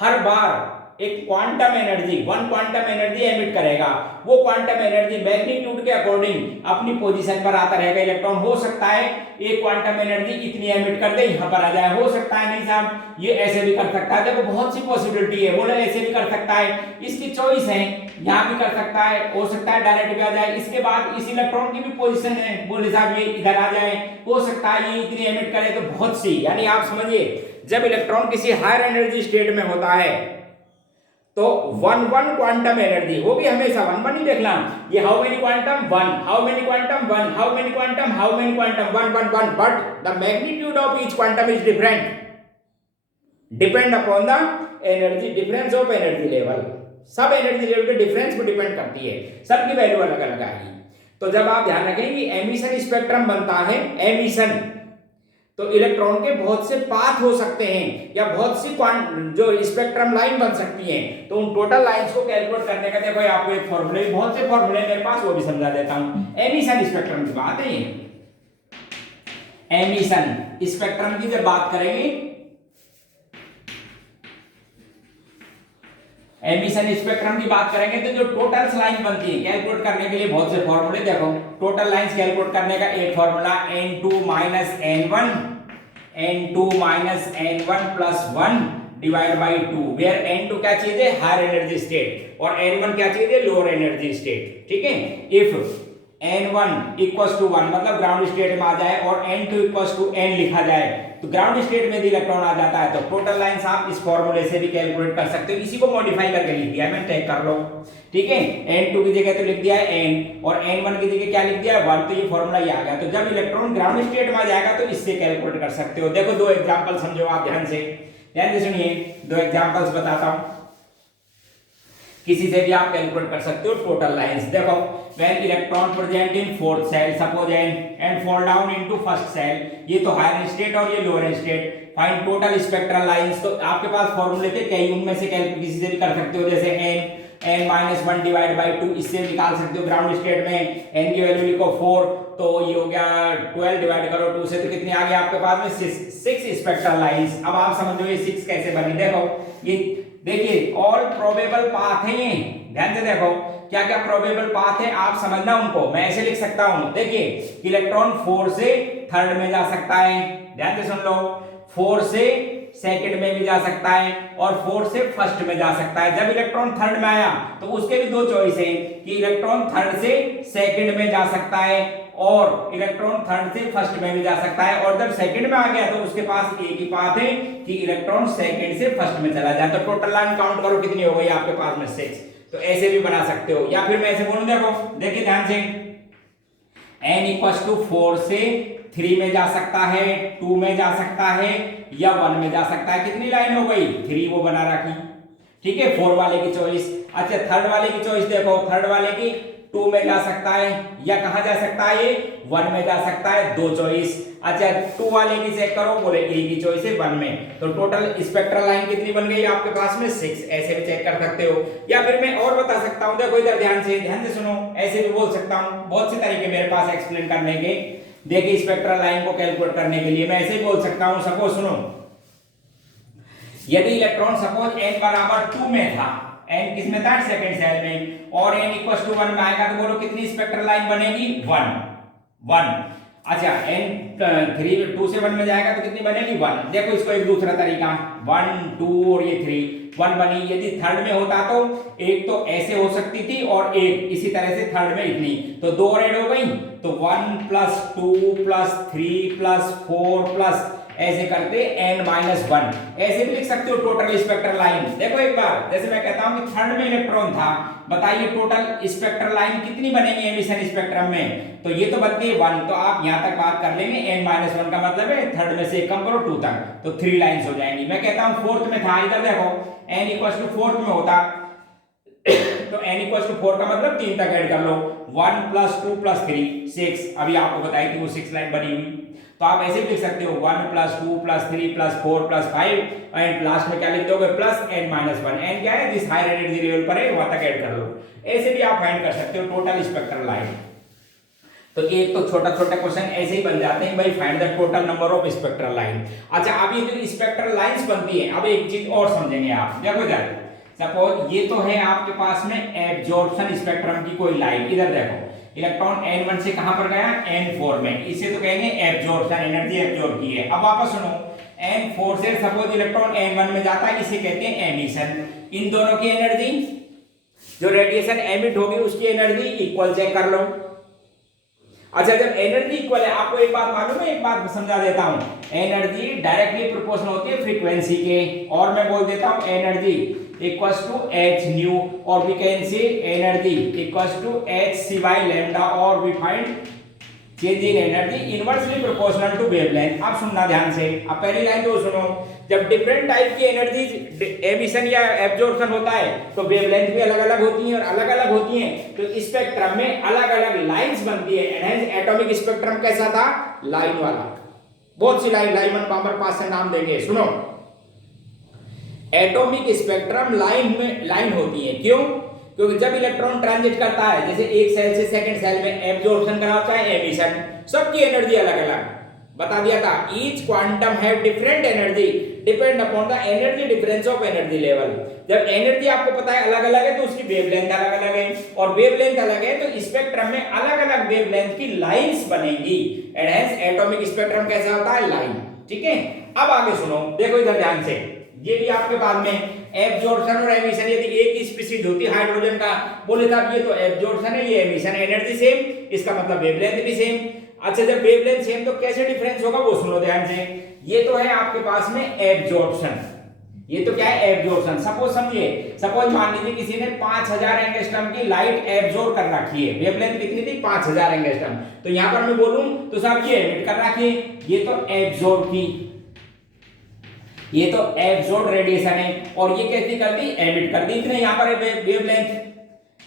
हर बार एक quantum energy, 1 quantum energy emit करेगा। वो क्वांटम एनर्जी मैग्नीट्यूड के अकॉर्डिंग अपनी पोजीशन पर आता रहेगा इलेक्ट्रॉन। हो सकता है एक क्वांटम एनर्जी इतनी एमिट कर दे, यहां पर आ जाए, हो सकता है नहीं साहब ये ऐसे भी कर सकता है। देखो बहुत सी पॉसिबिलिटी है, बोले ऐसे भी कर सकता है, इसकी चॉइस है, यहां भी कर सकता है, हो सकता है डायरेक्ट भी आ जाए। इसके बाद इस इलेक्ट्रॉन की भी पोजीशन है, बोले साहब ये इधर आ जाए, हो सकता है ये इतनी एमिट करे, तो बहुत सी, यानी आप समझिए जब इलेक्ट्रॉन किसी हायर एनर्जी स्टेट में होता है तो 1 1 क्वांटम एनर्जी होगी हमेशा, 1 1 ही देखना, ये how many quantum 1, how many quantum 1, how many quantum, how many quantum 1 1 1, but the magnitude of each quantum is different, depend upon the energy difference of energy level. सब energy level के difference पर depend करती है, सबकी value अलग अलग आएगी। तो जब आप ध्यान रखें कि एमिशन स्पेक्ट्रम बनता है, एमिशन, तो इलेक्ट्रॉन के बहुत से पाथ हो सकते हैं या बहुत सी जो स्पेक्ट्रम लाइन बन सकती हैं। तो उन टोटल लाइंस को कैलकुलेट करने का देखो आपको एक फॉर्मूले, बहुत से फॉर्मूले मेरे पास, वो भी समझा देता हूं। एमिशन स्पेक्ट्रम की बात है, एमिशन स्पेक्ट्रम की जब बात करेंगे, एमिशन स्पेक्ट्रम की बात करेंगे तो जो टोटल लाइन बनती है कैलकुलेट करने के लिए बहुत से फॉर्मूले, देखो टोटल लाइंस कैलकुलेट करने का एक formula n2 minus n1, n2 minus n1 plus 1 divide by 2, where n2 क्या चीज है, हायर एनर्जी स्टेट, और n1 क्या चीज है, लोअर एनर्जी स्टेट। ठीक है, इफ n1 इक्वल्स टू 1 मतलब ग्राउंड स्टेट में आ जाए और n2 इक्वल्स टू n लिखा जाए तो ग्राउंड स्टेट में यदि इलेक्ट्रॉन आ जाता है तो टोटल लाइंस आप इस फॉर्मूले से भी कैलकुलेट कर सकते हो। इसी को मॉडिफाई करके लिख दिया है मैंने, चेक कर लो। ठीक है, n2 की जगह तो लिख दिया है n और n1 की जगह क्या लिख दिया है 1, तो ये फॉर्मूला ये आ गया। तो जब इलेक्ट्रॉन ग्राउंड स्टेट में आ जाएगा तो इससे कैलकुलेट कर सकते हो। देखो दो एग्जांपल समझो आप ध्यान से सुनिए, दो एग्जांपल्स बताता हूं, किसी से भी आप कैलकुलेट कर सकते हो टोटल लाइंस। देखो when electron present in fourth shell suppose and fall down into first shell, ये तो हायर स्टेट और ये lower state, find total spectral lines. तो आपके पास फॉर्मूले थे कई, उनमें से कैलकुलेट किसी से भी कर सकते हो, जैसे n-1 डिवाइड बाई 2, इससे निकाल सकते हो। ग्राउंड स्टेट में n की वैल्यू लिखो 4, तो ये हो गया 12 डिवाइड करो 2 से, तो कितनी आ गई आपके पास में 6 स्पेक्ट्रल लाइंस। अब आप समझो ये 6 कैसे बनी, देखो ये देखिए ऑल प्रोबेबल पाथ है, ये ध्यान से देखो क्या क्या प्रोबेबल पाथ है आप समझना उनको। मैं ऐसे लिख सकता हूं, देखिए इलेक्ट्रॉन 4 से थर्ड में जा सकता है, ध्यान से सुन लो, 4 से सेकंड में भी जा सकता है और 4 से फर्स्ट में जा सकता है। जब इलेक्ट्रॉन थर्ड में आया तो उसके भी दो चॉइस है कि इलेक्ट्रॉन थर्ड से सेकंड में जा सकता है और इलेक्ट्रॉन थर्ड से फर्स्ट में भी जा सकता है, और जब सेकंड में आ गया तो उसके पास एक ही पाथ है कि इलेक्ट्रॉन सेकंड से फर्स्ट में चला जाए। तो टोटल लाइन काउंट करो कितनी हो गई आपके पास में 6। तो ऐसे भी बना सकते हो, या फिर मैं ऐसे बोलूं, देखो देखिए ध्यान से, n इक्वल्स टू 4 से 3 में जा सकता है, 2 में जा सकता है या 1 में जा सकता है। कितनी लाइन हो गई 3, वो बना रखी। ठीक है, 4 वाले की चॉइस। अच्छा थर्ड वाले की चॉइस देखो, थर्ड वाले की 2 में जा सकता है या कहां जा सकता है, ये 1 में जा सकता है, दो चॉइस। अच्छा 2 वाले की चेक करो, बोले ए की चॉइस है 1 में, तो टोटल स्पेक्ट्रल लाइन कितनी बन गई आपके पास में 6। ऐसे भी चेक कर सकते हो, या फिर मैं और बता सकता हूं, देखो इधर ध्यान से सुनो, ऐसे भी बोल सकता हूं, बहुत से तरीके मेरे पास एक्सप्लेन करने के। देखिए स्पेक्ट्रल लाइन को कैलकुलेट करने के लिए मैं ऐसे ही बोल सकता हूं, सपोज सुनो, यदि इलेक्ट्रॉन सपोज n बराबर 2 में था, n किस में था, सेकंड सेल में, और n इक्वल टू 1 में आएगा तो बोलो कितनी स्पेक्ट्रल लाइन बनेगी 1। अच्छा n 3 2 से 1 में जाएगा तो कितनी बनेगी 1। देखो इसको एक दूसरा तरीका, 1 2 और ये 3 1 बनी। यदि थर्ड में होता तो एक तो ऐसे हो सकती थी और एक इसी तरह से थर्ड में इतनी, तो 2 और ऐड हो गई, तो 1 प्लस 2 प्लस 3 प्लस 4 प्लस ऐसे करते n-1, ऐसे भी लिख सकते हो टोटल स्पेक्ट्रल लाइन। देखो एक बार, जैसे मैं कहता हूं कि थर्ड में इलेक्ट्रॉन था, बताइए टोटल स्पेक्ट्रल लाइन कितनी बनेगी एमिशन स्पेक्ट्रम में, तो ये तो बनती है 1, तो आप यहां तक बात कर लेंगे n-1 का मतलब है थर्ड में से कम करो 2 तक, तो 3 लाइंस हो जाएंगी। मैं कहता हूं फोर्थ में था, इधर देखो n इक्वल्स टू 4 में होता तो n इक्वल्स टू 4 का मतलब 3 तक ऐड कर लो, 1 प्लस 2 प्लस 3 6। अभी आपको बताई थी वो 6 लाइन बनी हुई, तो आप ऐसे भी लिख सकते हो 1 plus 2 plus 3 plus 4 plus 5 and last में क्या लिख दोगे प्लस n-1। n क्या है, जिस हायर एनर्जी लेवल पर है वहां तक ऐड कर लो। ऐसे भी आप फाइंड कर सकते हो टोटल स्पेक्ट्रल लाइन। तो एक तो छोटा छोटा क्वेश्चन ऐसे ही बन जाते हैं भाई, find the total number of spectral line. अच्छा अब ये जो स्पेक्ट्रल लाइंस बनती है, अब एक चीज और समझेंगे आप, देखो इधर सपोज ये तो है आपके पास में एब्जॉर्प्शन स्पेक्ट्रम की कोई लाइन, इधर देखो इलेक्ट्रॉन n1 से कहां पर गया n4 में, इसे तो कहेंगे एब्जॉर्प्शन, एनर्जी एब्जॉर्ब की है। अब वापस सुनो, n4 से सपोज इलेक्ट्रॉन n1 में जाता है, इसे कहते हैं एमिशन। इन दोनों की एनर्जी, जो रेडिएशन एमिट होगी उसकी एनर्जी इक्वल चेक कर लो। अच्छा जब एनर्जी इक्वल है, आपको एक बात मालूम है, एक बात समझा देता हूं, एनर्जी डायरेक्टली प्रोपोर्शनल होती है फ्रीक्वेंसी के, और मैं बोल देता हूं energy equals to h nu, और we can say energy equals to h c by lambda, और we find change in energy inversely proportional to wavelength. अब सुनना ध्यान से, अब पहली लाइन तो सुनो, जब डिफरेंट टाइप की एनर्जी एमिशन या एब्जॉर्प्शन होता है तो वेवलेंथ भी अलग अलग होती हैं, और अलग अलग होती हैं तो स्पेक्ट्रम में अलग अलग लाइंस बनती है। एनहेंस एटॉमिक स्पेक्ट्रम कैसा था? लाइन वाला। बहुत सी लाइन, लाइमन पामर पास से नाम देंगे, सुनो। एटॉमिक स्पेक्ट्रम लाइन होती है, क्यों? क्योंकि जब इलेक्ट्रॉन ट्रांजिट करता है, जैसे एक सेल से सेकंड सेल में, एब्जॉर्प्शन कराता है, एमिशन, सबकी एनर्जी अलग अलग बता दिया था। Each quantum have different energy depend upon the energy difference of energy level. जब एनर्जी आपको पता है अलग अलग है तो उसकी वेवलेंथ अलग अलग है, और वेवलेंथ अलग है तो स्पेक्ट्रम में अलग अलग वेवलेंथ की लाइंस बनेंगी। एंड हेंस एटॉमिक स्पेक्ट्रम कैसा होता है? लाइन। ठीक है, अब आगे सुनो, देखो इधर ध्यान से, ये भी आपके बाद में एब्जॉर्प्शन और एमिशन, यदि एक ही स्पीशीज होती है हाइड्रोजन का, बोले था ये तो एब्जॉर्प्शन है, ये एमिशन है, एनर्जी सेम, इसका मतलब वेवलेंथ भी सेम। अच्छा, जब वेवलेंथ सेम तो कैसे डिफरेंस होगा वो सुनो ध्यान से। ये तो है आपके पास में एब्जॉर्प्शन, ये तो क्या है? एब्जॉर्प्शन। सपोज समझिए, सपोज मान लीजिए किसी ने 5000 एंगस्ट्रम की लाइट एब्जॉर्ब कर रखी है, वेवलेंथ कितनी थी? 5000 एंगस्ट्रम। तो यहां पर मैं बोलूं तो साहब ये एमिट कर रखी है, ये तो एब्जॉर्ब की, ये तो एब्जॉर्ब रेडिएशन है, और ये कैसी कर दी? एमिट कर दी। इतने यहां पर वेवलेंथ,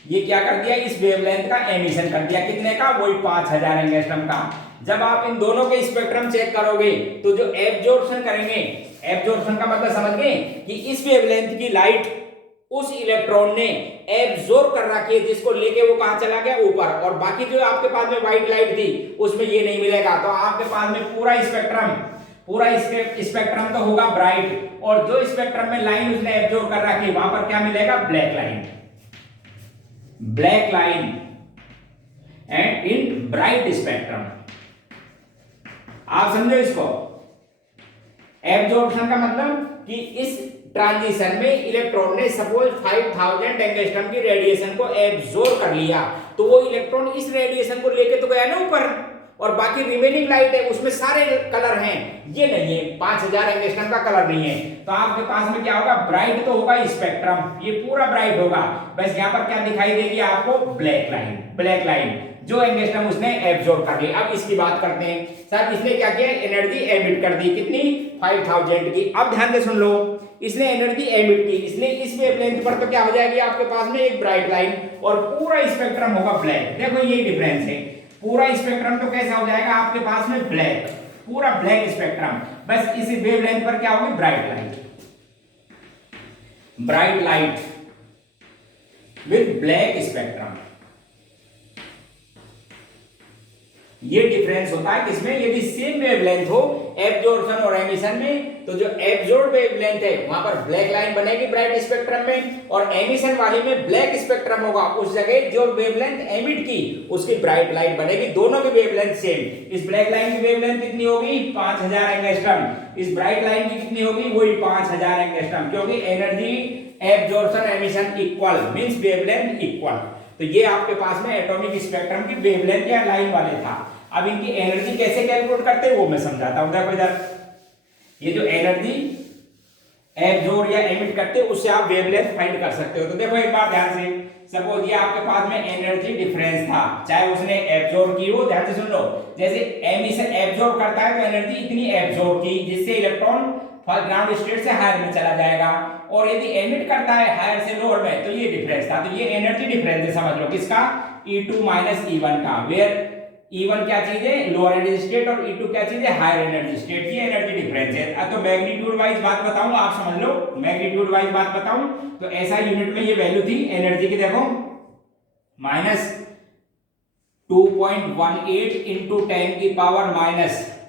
ये क्या कर दिया? इस वेवलेंथ का एमिशन कर दिया, कितने का? वही 5000 एंगस्ट्रम का। जब आप इन दोनों के स्पेक्ट्रम चेक करोगे तो जो एब्जॉर्प्शन करेंगे, एब्जॉर्प्शन का मतलब समझ गए कि इस वेवलेंथ की लाइट उस इलेक्ट्रॉन ने एब्जॉर्ब कर रखी है, जिसको लेके वो कहां चला गया? ऊपर। और बाकी जो आपके पास में व्हाइट लाइट थी उसमें ये नहीं मिलेगा। तो आपके पास में पूरा स्पेक्ट्रम तो होगा ब्राइट, और जो स्पेक्ट्रम में लाइन उसने एब्जॉर्ब कर रखी है वहां पर क्या मिलेगा? Black line, black line. And in bright spectrum, आप समझो इसको। एब्जॉर्प्शन का मतलब कि इस ट्रांजिशन में इलेक्ट्रॉन ने सपोज 5000 एंगस्ट्रम की रेडिएशन को एब्जॉर्ब कर लिया, तो वो इलेक्ट्रॉन इस रेडिएशन को लेके तो गया ना ऊपर, और बाकी रिमेनिंग लाइट है उसमें सारे कलर हैं, ये नहीं है, 5000 एंगस्ट्रम का कलर नहीं है। तो आपके पास में क्या होगा? ब्राइट तो होगा स्पेक्ट्रम, ये पूरा ब्राइट होगा, बस यहाँ पर क्या दिखाई देगी आपको? ब्लैक लाइन, ब्लैक लाइन, जो एंगस्ट्रम उसने एब्जॉर्ब कर लिया। अब इसकी बात करते हैं, सर इसने क्या किया? एनर्जी एमिट कर दी, कितनी? 5000 की। अब ध्यान से सुन लो, इसने एनर्जी एमिट की, इसलिए इस वेवलेंथ पर तो क्या हो जाएगी आपके पास में? एक ब्राइट लाइन, और पूरा स्पेक्ट्रम होगा ब्लैक। देखो ये डिफरेंस है, पूरा स्पेक्ट्रम तो कैसा हो जाएगा आपके पास में? ब्लैक, पूरा ब्लैक स्पेक्ट्रम। बस इसी वेवलेंथ पर क्या होगी? Bright light, bright light with black spectrum. ये डिफरेंस होता है किसमें? यदि सेम वेवलेंथ हो एब्जॉर्प्शन और एमिशन में, तो जो एब्जॉर्ब वेवलेंथ है वहां पर ब्लैक लाइन बनेगी ब्राइट स्पेक्ट्रम में, और एमिशन वाली में ब्लैक स्पेक्ट्रम होगा, उस जगह जो वेवलेंथ एमिट की उसकी ब्राइट लाइट बनेगी। दोनों की वेवलेंथ सेम। इस ब्लैक लाइन की वेवलेंथ कितनी होगी? 5000 एंगस्ट्रम। इस ब्राइट लाइन की कितनी होगी? वही 5000 एंगस्ट्रम, क्योंकि energy absorption emission equal means wavelength equal. तो ये आपके पास में एटॉमिक स्पेक्ट्रम की वेवलेंथ या लाइन वाले था। अब इनकी एनर्जी कैसे कैलकुलेट करते हैं वो मैं समझाता हूं। देखो इधर, ये जो एनर्जी एब्जॉर्ब या एमिट करते हैं उससे आप वेवलेंथ फाइंड कर सकते हो। तो देखो एक बार ध्यान से, सपोज ये आपके पास में एनर्जी डिफरेंस था, चाहे उसने एब्जॉर्ब की हो, ध्यान से सुन लो। जैसे एमिशन एब्जॉर्ब करता है तो एनर्जी इतनी एब्जॉर्ब की जिससे इलेक्ट्रॉन ग्राउंड स्टेट से हायर में चला जाएगा, और यदि एमिट करता है हायर से लोअर में तो ये डिफरेंस था। तो ये एनर्जी डिफरेंस है, समझ लो किसका? E2 - E1 का, वेयर E1 क्या चीज है? लोअर एनर्जी स्टेट, और E2 क्या चीज है? Higher energy state. ये एनर्जी डिफरेंस है। तो मैग्नीट्यूड वाइज बात बताऊं, आप समझ लो, मैग्नीट्यूड वाइज बात बताऊं तो ऐसा यूनिट में ये वैल्यू थी एनर्जी की, देखो -2.18 ×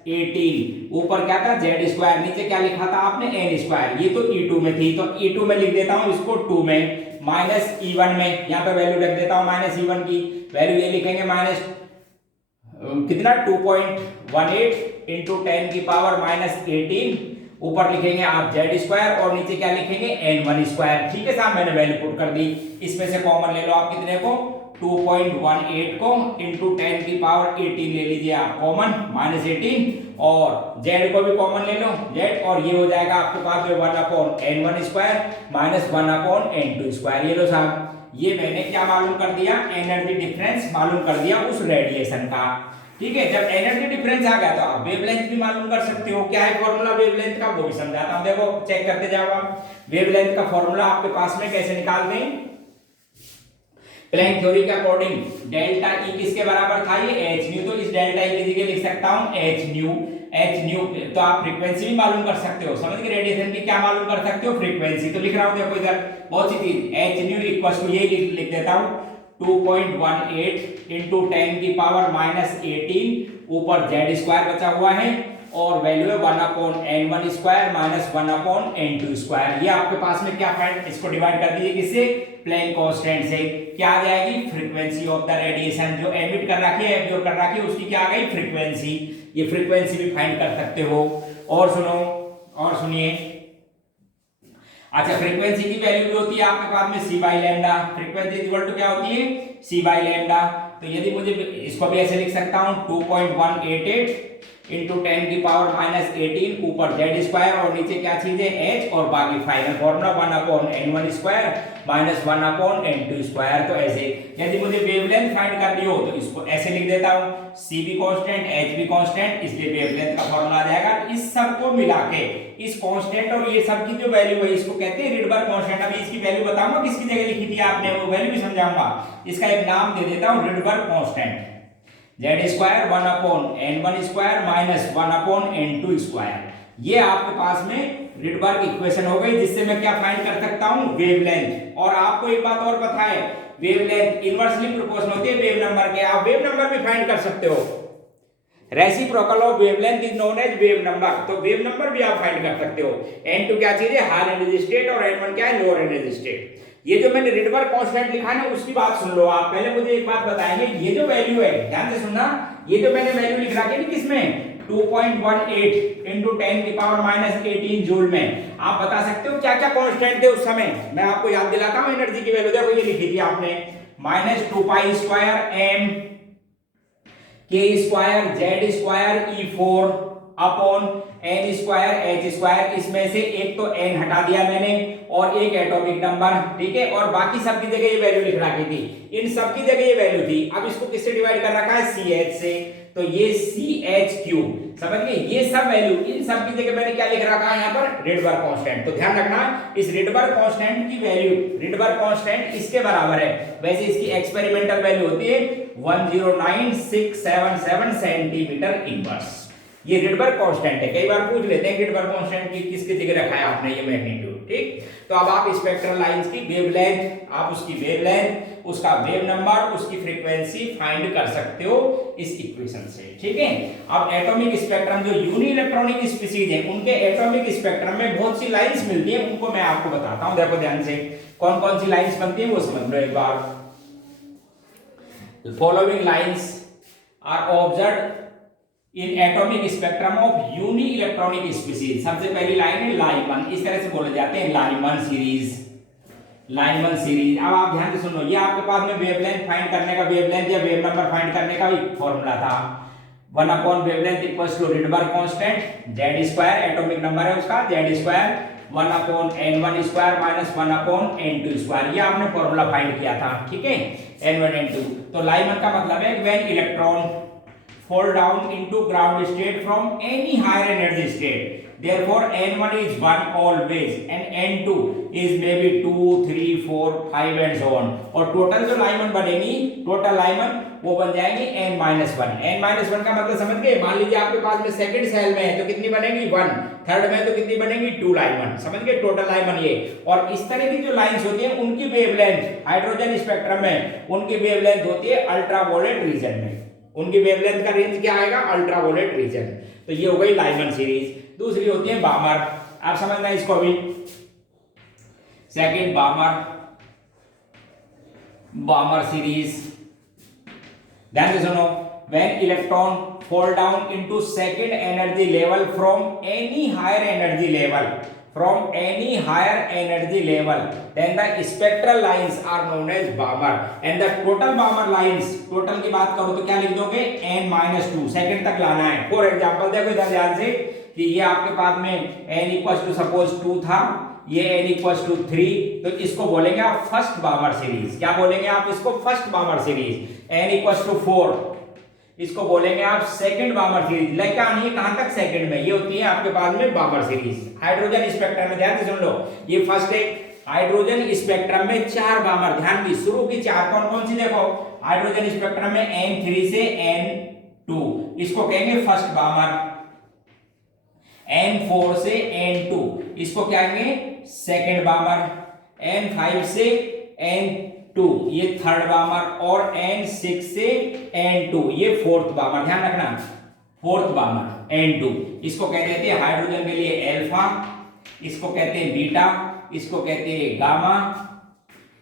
10⁻⁻18। ऊपर क्या था? Z², नीचे क्या लिखा था आपने? n²। ये तो E2 में थी, तो E2 में लिख देता हूं इसको 2 में, माइनस E1 में यहाँ पे वैल्यू रख देता हूं -E1 की वैल्यू, ये लिखेंगे माइनस कितना? 2.18 × 10⁻⁻18। ऊपर लिखेंगे आप Z² और नीचे क्या लिखेंगे? n1²। ठीक है साहब, मैंने वैल्यू पुट कर दी। इसमें से कॉमन ले लो आप, कितने को? 2.18 को × 10⁻18 ले लीजिए आप कॉमन, -18, और Z को भी कॉमन ले लो, Z, और ये हो जाएगा आपके पास में 1/n1² - 1/n2²। ये लो साहब, ये मैंने क्या मालूम कर दिया? एनर्जी डिफरेंस मालूम कर दिया उस रेडिएशन का। ठीक है, जब एनर्जी डिफरेंस आ गया तो आप वेवलेंथ भी मालूम कर सकते हो। क्या है फॉर्मूला वेवलेंथ का, वो भी समझाता हूं, देखो चेक करते जाओ आप। वेवलेंथ का फॉर्मूला आपके पास में कैसे निकालते हैं, प्लैंक थ्योरी के अकॉर्डिंग डेल्टा ई किसके बराबर था, ये एच न्यू, तो इस डेल्टा ई की जगह लिख सकता हूं एच न्यू। एच न्यू तो आप फ्रीक्वेंसी भी मालूम कर सकते हो, समझ गए, रेडिएशन की क्या मालूम कर सकते हो, फ्रीक्वेंसी। तो लिख रहा हूं देखो इधर बहुत सी चीज, एच न्यू इक्वल टू ये लिख देता हूं 2.18 इंटू 10 की पावर माइनस 18, ऊपर जेड स्क्वायर बचा हुआ है और वैल्यू है 1/n1 square minus 1/n2 square. ये आपके पास में क्या फाइंड, इसको डिवाइड कर दीजिए किससे, प्लैंक कांस्टेंट से। क्या आ जाएगी, फ्रीक्वेंसी ऑफ द रेडिएशन, जो एमिट कर रखी है एब्जॉर्ब कर रखी है उसकी क्या आ गई, फ्रीक्वेंसी। ये फ्रीक्वेंसी भी फाइंड कर सकते हो। और सुनो, और सुनिए, अच्छा फ्रीक्वेंसी की वैल्यू भी होती है आपके पास में c by lambda. Frequency equal to क्या होती है, सी बाई लैम्डा। तो यदि मुझे इसको भी ऐसे लिख सकता हूं 2.188 इंटू 10 की पावर माइनस 18, ऊपर जेड स्क्वायर और नीचे क्या चीज है एच, और बाकी final formula 1/n1 square minus 1/n2 square. तो ऐसे यदि मुझे वेवलेंथ फाइंड करनी हो तो इसको ऐसे लिख देता हूं, सी भी कांस्टेंट एच भी कांस्टेंट, इसलिए वेवलेंथ का फॉर्मूला आ जाएगा। इस सब को मिला के, इस कांस्टेंट और ये सब की जो वैल्यू है इसको कहते हैं रिडबर्ग कांस्टेंट। अभी इसकी वैल्यू बताऊंगा किसकी जगह लिखी थी आपने, वो वैल्यू भी समझाऊंगा। इसका एक नाम दे देता हूं Rydberg constant, Z square 1/n1 square minus 1/n2 square. ये आपके पास में रिडबर्ग इक्वेशन हो गई, जिससे मैं क्या फाइंड कर सकता हूं, वेवलेंथ। और आपको एक बात और पता है, वेवलेंथ इनवर्सली प्रोपोर्शनल होती है वेव नंबर के, आप वेव नंबर भी फाइंड कर सकते हो। Reciprocal of wavelength is known as wave number, तो वेव नंबर भी आप फाइंड कर सकते हो। n2 क्या चीज है, हाई एनर्जी स्टेट, और n1 क्या है, लोअर एनर्जी स्टेट। ये जो मैंने रिडबर्ग कांस्टेंट लिखा है ना, उसकी बात सुन लो आप। पहले मुझे एक बात बताएंगे, ये जो वैल्यू है ध्यान से सुनना, ये जो मैंने वैल्यू लिख रखी है किसमें, 2.18 इंटू 10 की पावर माइनस 18 जूल में। आप बता सकते हो क्या क्या कांस्टेंट थे उस समय, मैं आपको याद दिलाता हूं एनर्जी की वैल्यू। देखो ये लिखी थी आपने माइनस 2 पाई स्क्वायर एम के square Z square E4 upon n square h square. इसमें से एक तो एन हटा दिया मैंने और एक एटॉमिक नंबर, ठीक है, और बाकी सब की जगह ये वैल्यू लिख रखी थी, इन सब की जगह ये वैल्यू थी। अब इसको किससे डिवाइड कर रखा है, CH से, तो ये CH3 समझ गए। ये सब वैल्यू, इन सब की जगह मैंने क्या लिख रखा है यहाँ पर, रिडबर्ग कांस्टेंट। तो ध्यान रखना इस रिडबर्ग कांस्टेंट की वैल्यू, रिडबर्ग कांस्टेंट इसके बराबर है। वैसे इसकी एक्सपेरिमेंटल वैल्यू होती है 109,677 सेंटीमीटर इनवर्स। ये रिडबर्ग कांस्टेंट है, कई बार पूछ लेते हैं रिडबर्ग कांस्टेंट की किसकी जगह रखा है आपने, ये मैग्नीट्यूड, ठीक। तो अब आप स्पेक्ट्रल लाइंस की वेवलेंथ, आप उसकी वेवलेंथ, उसका वेव नंबर, उसकी फ्रीक्वेंसी फाइंड कर सकते हो इस इक्वेशन से, ठीक है। अब एटॉमिक स्पेक्ट्रम, जो यूनी इलेक्ट्रॉनिक स्पीशीज है, उनके एटॉमिक स्पेक्ट्रम में बहुत सी लाइंस मिलती है, उनको मैं आपको बताता हूं। देखो ध्यान से, कौन कौन सी लाइंस बनती है वो समझ लो एक बार। Following lines are observed in atomic spectrum of uni electronic species. सबसे पहली लाइन है लाइमन, इस तरह से बोले जाते हैं लाइमन सीरीज, लाइमन सीरीज। अब आप ध्यान से सुनो, ये आपके पास में वेवलेंथ फाइंड करने का, वेवलेंथ या वेव नंबर फाइंड करने का भी फॉर्मूला था, 1 wavelength equals to Rydberg constant Z square, atomic number है उसका Z square, 1/n1 square minus 1/n2 square. ये आपने फॉर्मूला फाइंड किया था, ठीक है, n1 n2। तो लाइमन का मतलब है when electron fall down into ground state from any higher energy state, therefore n1 is 1 always and n2 is maybe 2 3 4 5 and so on। और टोटल जो लाइमन बनेगी, टोटल लाइमन वो बन जाएगी n-1। n-1 का मतलब समझ गए, मान लीजिए आपके पास में सेकंड सेल में है तो कितनी बनेगी 1, थर्ड में तो कितनी बनेगी 2 लाइमन, समझ गए, टोटल लाइमन ये। और इस तरह की जो लाइंस होती हैं उनकी वेवलेंथ हाइड्रोजन स्पेक्ट्रम में, उनकी वेवलेंथ होती है अल्ट्रावायलेट रीजन में, उनकी वेवलेंथ का रेंज क्या आएगा, अल्ट्रावायलेट रीजन। तो ये हो गई लाइमन सीरीज। दूसरी होती है बामर, आप समझना इसको भी, सेकंड बामर सीरीज। ध्यान से सुनो, when electron fall down into second energy level from any higher energy level, then the spectral lines are known as Balmer and the total Balmer lines, total की बात करो तो क्या लिख दोगे, n-2 सेकंड तक लाना है। फॉर एग्जांपल देखो इधर ध्यान से कि ये आपके पास में n इक्वल्स टू सपोज 2 था, ये n इक्वल्स टू 3, तो इसको बोलेंगे आप फर्स्ट बामर सीरीज। क्या बोलेंगे आप इसको, first Balmer series. n equals to 4, इसको बोलेंगे आप सेकंड बामर सीरीज। लाइक आनी है कहां तक, सेकंड में। ये होती है आपके पास में बामर सीरीज। हाइड्रोजन स्पेक्ट्रम में ध्यान से सुन लो, ये फर्स्ट है हाइड्रोजन स्पेक्ट्रम में 4 बामर, ध्यान दी शुरू की 4 कौन कौन सी, देखो हाइड्रोजन स्पेक्ट्रम में N3 से N2 इसको कहेंगे फर्स्ट बामर, N4 से N2 इसको क्या कहेंगे सेकंड बामर, N5 से N2 ये थर्ड बामर, और N6 से N2 ये फोर्थ बामर। ध्यान रखना फोर्थ बामर N2 इसको कह देते हैं हाइड्रोजन के लिए अल्फा, इसको कहते हैं बीटा, इसको कहते हैं गामा,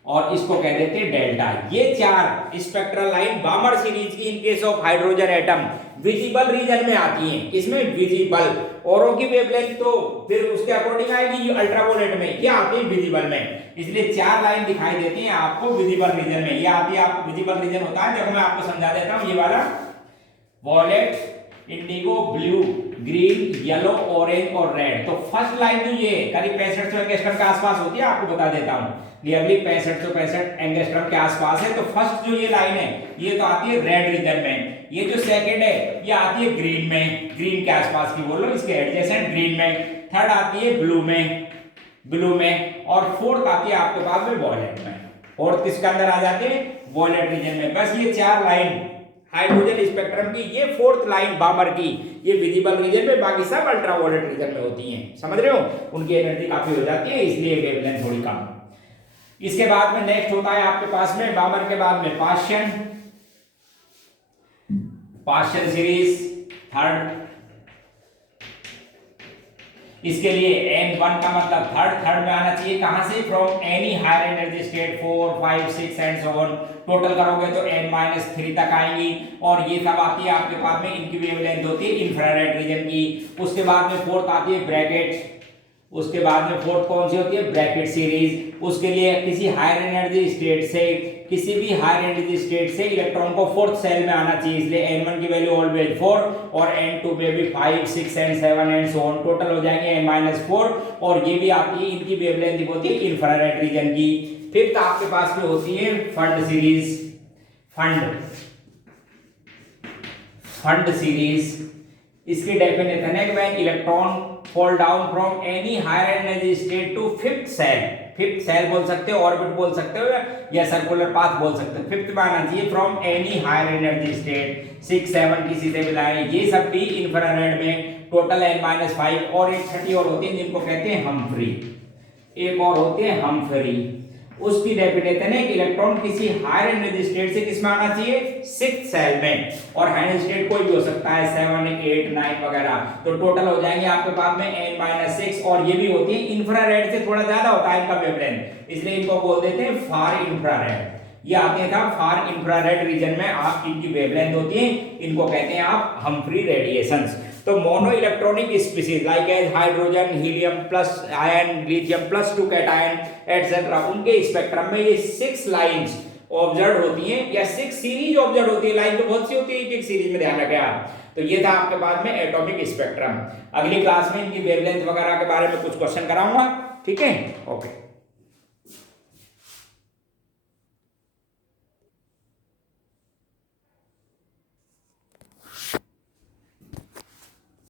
और इसको कह देते हैं डेल्टा। ये 4 स्पेक्ट्रल लाइन बामर सीरीज की इन case of hydrogen atom visible region में आती हैं। इसमें विजिबल, औरों की वेवलेंथ तो फिर उसके अकॉर्डिंग आएगी, अल्ट्रावायलेट में क्या आती है विजिबल में। इसलिए 4 लाइन दिखाई देती हैं आपको विजिबल रीजन में। ये आती है आपको विजिबल रीजन होता है, देखो मैं आपको समझा देता हूं, ये वाला violet, indigo, blue, green, yellow, orange और रेड। तो फर्स्ट लाइन जो ये करीब 6500 एंगस्ट्रम के आसपास होती है, आपको बता देता हूं नियरली 6565 एंगस्ट्रम के आसपास है। तो फर्स्ट जो ये लाइन है ये तो आती है रेड रीजन में, ये जो सेकंड है ये आती है ग्रीन में, ग्रीन के आसपास की बोल लो, इसके एडजेसेंट ग्रीन में। थर्ड आती है ब्लू में, ब्लू में, और फोर्थ आती है आपके पास में वॉयलेट में। फोर्थ किसके अंदर आ जाती है, वॉयलेट रीजन में। बस ये 4 लाइन हाइड्रोजन स्पेक्ट्रम की, ये फोर्थ लाइन बामर की ये विजिबल रीजन में, बाकी सब अल्ट्रावायलेट रीजन में होती हैं। समझ रहे हो, उनकी एनर्जी काफी हो जाती है, इसलिए वेवलेंथ थोड़ी कम। इसके बाद में नेक्स्ट होता है आपके पास में बामर के बाद में पार्शियन, पार्शियन सीरीज थर्ड। इसके लिए N1 का मतलब थर्ड में आना चाहिए, कहां से, from any higher energy state 4 5 6 and so on. Total करोगे तो N-3 तक आएंगी, और ये सब आती है आपके पास में, इनकी वेवलेंथ होती है इंफ्रारेड रीजन की। उसके बाद में फोर्थ आती है ब्रैकेट, उसके बाद में फोर्थ कौन सी होती है, ब्रैकेट सीरीज। उसके लिए किसी हायर एनर्जी स्टेट से, किसी भी हायर एनर्जी स्टेट से इलेक्ट्रॉन को फोर्थ सेल में आना चाहिए, इसलिए N1 की वैल्यू ऑलवेज 4, और N2 में भी 5 6 and 7 and so on. Total हो जाएंगे N-4, और ये भी आती है, इनकी वेवलेंथ होती है इंफ्रारेड रीजन की। फिफ्थ आपके पास में होती है फंड सीरीज, फंड सीरीज। इसकी डेफिनेशन है कि when electron fall down from any higher energy state to fifth cell बोल सकते हो, ऑर्बिट बोल सकते हो, या सर्कुलर पाथ बोल सकते हो। फिफ्थ में आना चाहिए from any higher energy state, 6 7 किसी से मिलाएं, ये सब भी इंफ्रारेड में। टोटल N-5, और एक छठी और होती है जिनको कहते हैं हम्फ्री, एक और होती है हम्फ्री। उसकी डेफिनेशन है कि इलेक्ट्रॉन किसी हायर एनर्जी स्टेट से किस में आना चाहिए, 6th सेल में, और हायर स्टेट कोई भी हो सकता है 7 8 9 वगैरह। तो टोटल हो जाएंगे आपके पास में N-6, और ये भी होती है इंफ्रारेड से थोड़ा ज्यादा होता है इनका वेवलेंथ, इसलिए इनको बोल देते हैं फार इंफ्रारेड। ये आते हैं फार इंफ्रारेड रीजन में आप इनकी वेवलेंथ होती है, इनको कहते हैं आप हम्फ्री रेडिएशंस। तो mono electronic species like as hydrogen, helium plus ion, lithium plus 2 cation etcetera, उनके स्पेक्ट्रम में ये 6 लाइंस ऑब्जर्व होती हैं, या 6 सीरीज ऑब्जर्व होती है। लाइन तो बहुत सी होती है, एक सीरीज में ध्यान रखें आप। तो ये था आपके पास में एटॉमिक स्पेक्ट्रम। अगली क्लास में इनकी वेवलेंथ वगैरह के बारे में कुछ क्वेश्चन कराऊंगा, ठीक है, ओके।